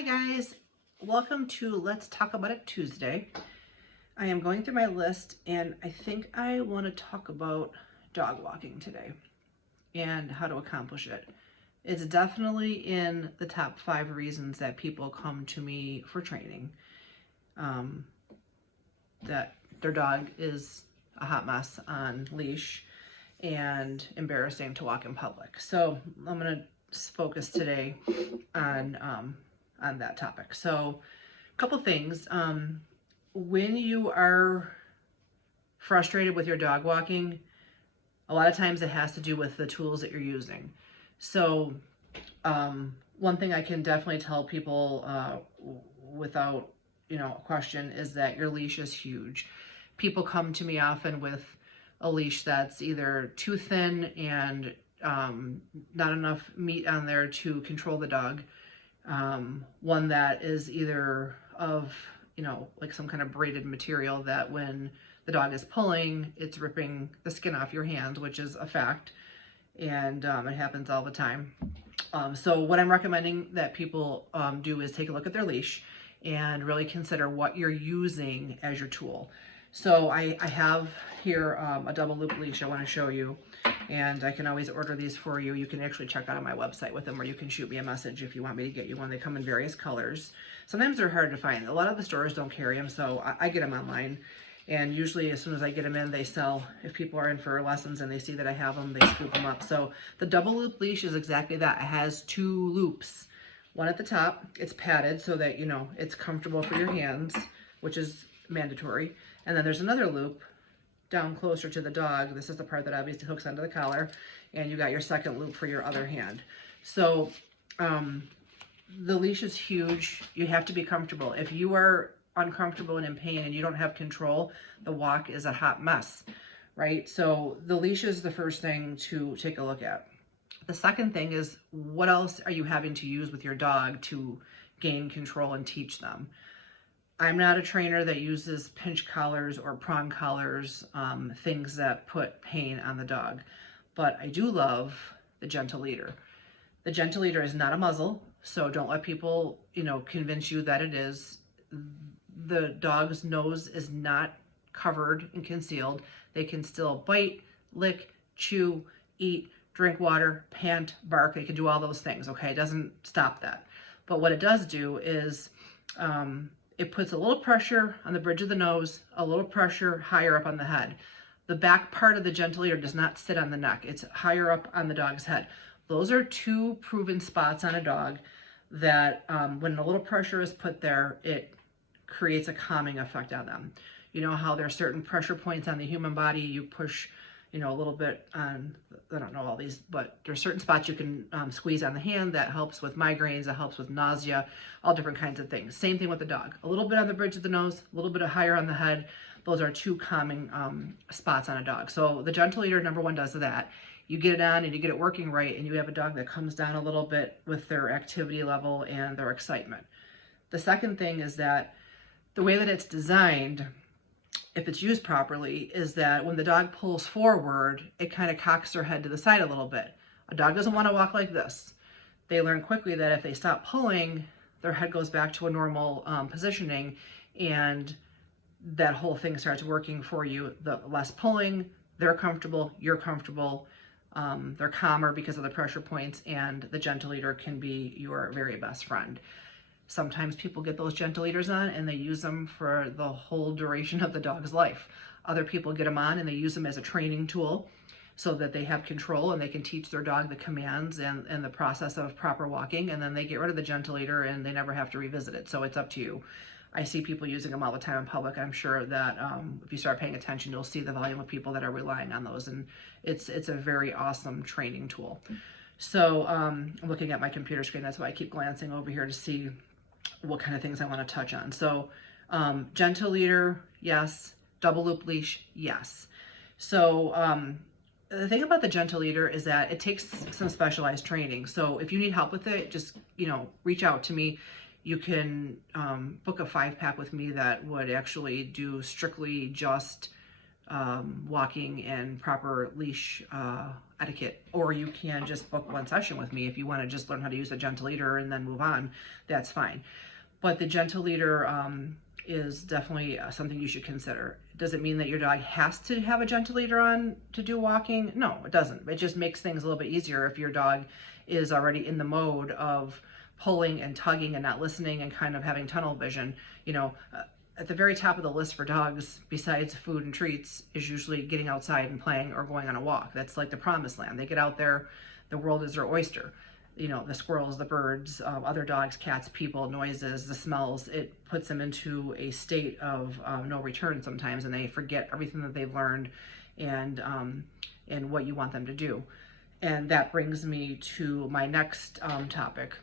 Hi guys, welcome to Let's Talk About It Tuesday. I am going through my list and I think I want to talk about dog walking today and how to accomplish it. It's definitely in the top 5 reasons that people come to me for training, that their dog is a hot mess on leash and embarrassing to walk in public. So I'm going to focus today on that topic. So a couple things. When you are frustrated with your dog walking, a lot of times it has to do with the tools that you're using. So one thing I can definitely tell people without question is that your leash is huge. People come to me often with a leash that's either too thin and not enough meat on there to control the dog. One that is either of, like some kind of braided material that when the dog is pulling, it's ripping the skin off your hand, which is a fact. And it happens all the time. So what I'm recommending that people do is take a look at their leash and really consider what you're using as your tool. So I have here a double loop leash I want to show you, and I can always order these for you. You can actually check out on my website with them, or you can shoot me a message if you want me to get you one. They come in various colors. Sometimes they're hard to find. A lot of the stores don't carry them, so I get them online. And usually as soon as I get them in, they sell. If people are in for lessons and they see that I have them, they scoop them up. So the double loop leash is exactly that. It has 2 loops. One at the top, it's padded so that, it's comfortable for your hands, which is mandatory. And then there's another loop down closer to the dog. This is the part that obviously hooks onto the collar, and you got your second loop for your other hand. So the leash is huge. You have to be comfortable. If you are uncomfortable and in pain and you don't have control, the walk is a hot mess, right? So the leash is the first thing to take a look at. The second thing is, what else are you having to use with your dog to gain control and teach them? I'm not a trainer that uses pinch collars or prong collars, things that put pain on the dog, but I do love the gentle leader. The gentle leader is not a muzzle, so don't let people, convince you that it is. The dog's nose is not covered and concealed. They can still bite, lick, chew, eat, drink water, pant, bark. They can do all those things, okay? It doesn't stop that. But what it does do is it puts a little pressure on the bridge of the nose, a little pressure higher up on the head. The back part of the gentle leader does not sit on the neck. It's higher up on the dog's head. Those are 2 proven spots on a dog that when a little pressure is put there, it creates a calming effect on them. You know how there are certain pressure points on the human body, you push, a little bit on, I don't know all these, but there's certain spots you can squeeze on the hand that helps with migraines, that helps with nausea, all different kinds of things. Same thing with the dog. A little bit on the bridge of the nose, a little bit higher on the head. Those are 2 calming spots on a dog. So the gentle leader, number 1, does that. You get it on and you get it working right, and you have a dog that comes down a little bit with their activity level and their excitement. The second thing is that the way that it's designed, if it's used properly, is that when the dog pulls forward, it kind of cocks their head to the side a little bit. A dog doesn't want to walk like this. They learn quickly that if they stop pulling, their head goes back to a normal positioning, and that whole thing starts working for you. The less pulling, they're comfortable, you're comfortable, they're calmer because of the pressure points, and the gentle leader can be your very best friend. Sometimes people get those gentle leaders on and they use them for the whole duration of the dog's life. Other people get them on and they use them as a training tool so that they have control and they can teach their dog the commands and the process of proper walking, and then they get rid of the gentle leader and they never have to revisit it. So it's up to you. I see people using them all the time in public. I'm sure that if you start paying attention, you'll see the volume of people that are relying on those, and it's a very awesome training tool. So I'm looking at my computer screen. That's why I keep glancing over here to see what kind of things I want to touch on. So gentle leader, yes. Double loop leash, yes. So the thing about the gentle leader is that it takes some specialized training. So if you need help with it, just, reach out to me. You can book a 5-pack with me that would actually do strictly just walking and proper leash etiquette, or you can just book one session with me if you want to just learn how to use a gentle leader and then move on. That's fine. But the gentle leader is definitely something you should consider. Does it mean that your dog has to have a gentle leader on to do walking? No, it doesn't. It just makes things a little bit easier if your dog is already in the mode of pulling and tugging and not listening and kind of having tunnel vision. You know, at the very top of the list for dogs, besides food and treats, is usually getting outside and playing or going on a walk. That's like the promised land. They get out there, the world is their oyster. You know, the squirrels, the birds, other dogs, cats, people, noises, the smells, it puts them into a state of no return sometimes, and they forget everything that they've learned and what you want them to do. And that brings me to my next topic,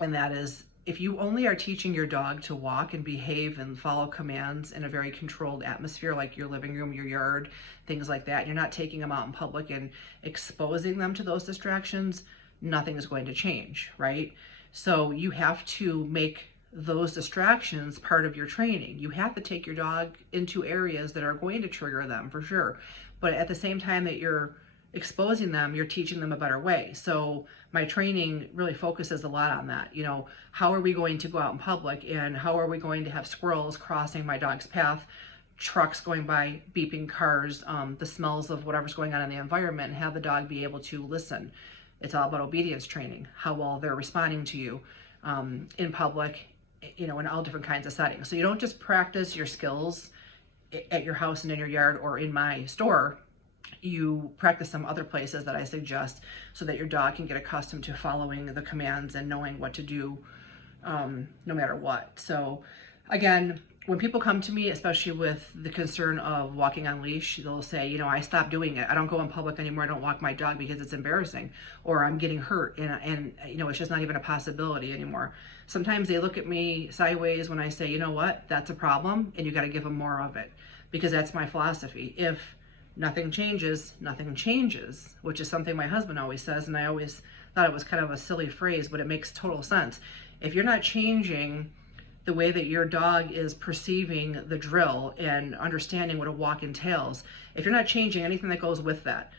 and that is, if you only are teaching your dog to walk and behave and follow commands in a very controlled atmosphere, like your living room, your yard, things like that, you're not taking them out in public and exposing them to those distractions, nothing is going to change, right? So you have to make those distractions part of your training. You have to take your dog into areas that are going to trigger them for sure. But at the same time that you're exposing them, you're teaching them a better way. So my training really focuses a lot on that. You know, how are we going to go out in public, and how are we going to have squirrels crossing my dog's path, trucks going by, beeping cars, the smells of whatever's going on in the environment, and have the dog be able to listen. It's all about obedience training, how well they're responding to you in public, you know, in all different kinds of settings. So you don't just practice your skills at your house and in your yard or in my store. You practice some other places that I suggest so that your dog can get accustomed to following the commands and knowing what to do no matter what. So again, when people come to me, especially with the concern of walking on leash, they'll say, you know, I stopped doing it. I don't go in public anymore. I don't walk my dog because it's embarrassing, or I'm getting hurt, and you know, it's just not even a possibility anymore. Sometimes they look at me sideways when I say, you know what, that's a problem, and you got to give them more of it, because that's my philosophy. If nothing changes, nothing changes, which is something my husband always says, and I always thought it was kind of a silly phrase, but it makes total sense. If you're not changing the way that your dog is perceiving the drill and understanding what a walk entails, if you're not changing anything that goes with that,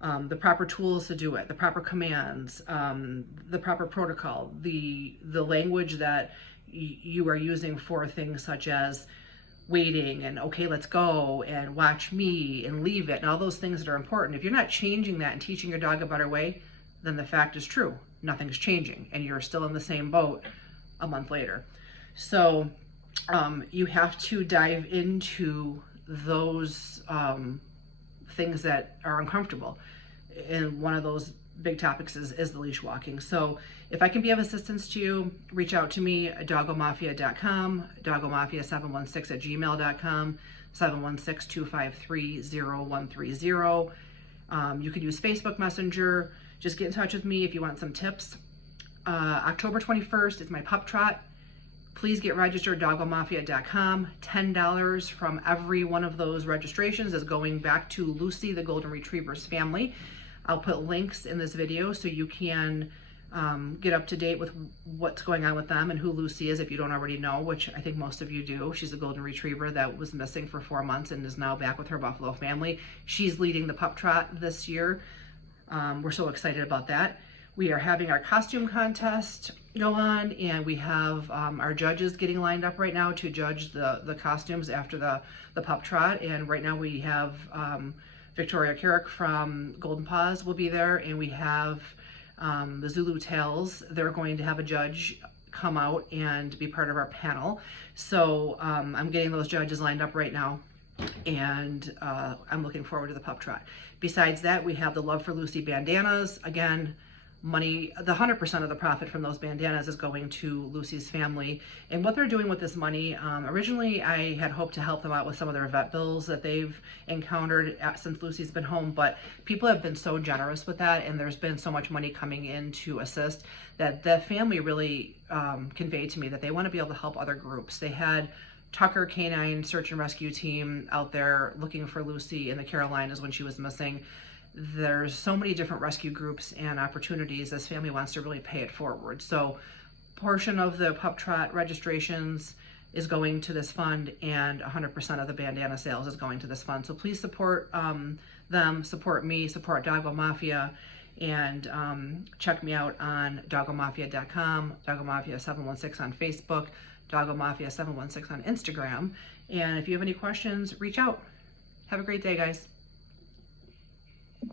the proper tools to do it, the proper commands, the proper protocol, the language that you are using for things such as waiting and okay, let's go, and watch me, and leave it, and all those things that are important. If you're not changing that and teaching your dog a better way, then the fact is true. Nothing's changing, and you're still in the same boat a month later. So you have to dive into those things that are uncomfortable. And one of those big topics is the leash walking. So if I can be of assistance to you, reach out to me at doggomafia.com, doggomafia716@gmail.com, 716-253-0130. You can use Facebook Messenger. Just get in touch with me if you want some tips. October 21st is my pup trot. Please get registered at doggomafia.com. $10 from every one of those registrations is going back to Lucy, the Golden Retriever's family. I'll put links in this video so you can get up to date with what's going on with them and who Lucy is if you don't already know, which I think most of you do. She's a Golden Retriever that was missing for 4 months and is now back with her Buffalo family. She's leading the pup trot this year. We're so excited about that. We are having our costume contest go on, and we have our judges getting lined up right now to judge the costumes after the pup trot. And right now we have Victoria Carrick from Golden Paws will be there, and we have the Zulu Tales. They're going to have a judge come out and be part of our panel. So I'm getting those judges lined up right now, and I'm looking forward to the pup trot. Besides that, we have the Love for Lucy bandanas. Again, money, the 100% of the profit from those bandanas is going to Lucy's family. And what they're doing with this money, originally I had hoped to help them out with some of their vet bills that they've encountered since Lucy's been home, but people have been so generous with that, and there's been so much money coming in to assist, that the family really conveyed to me that they want to be able to help other groups. They had Tucker Canine Search and Rescue Team out there looking for Lucy in the Carolinas when she was missing. There's so many different rescue groups and opportunities. This family wants to really pay it forward. So portion of the pup trot registrations is going to this fund, and 100% of the bandana sales is going to this fund. So please support them, support me, support Doggo Mafia, and check me out on doggomafia.com, Doggo Mafia 716 on Facebook, Doggo Mafia 716 on Instagram. And if you have any questions, reach out. Have a great day, guys.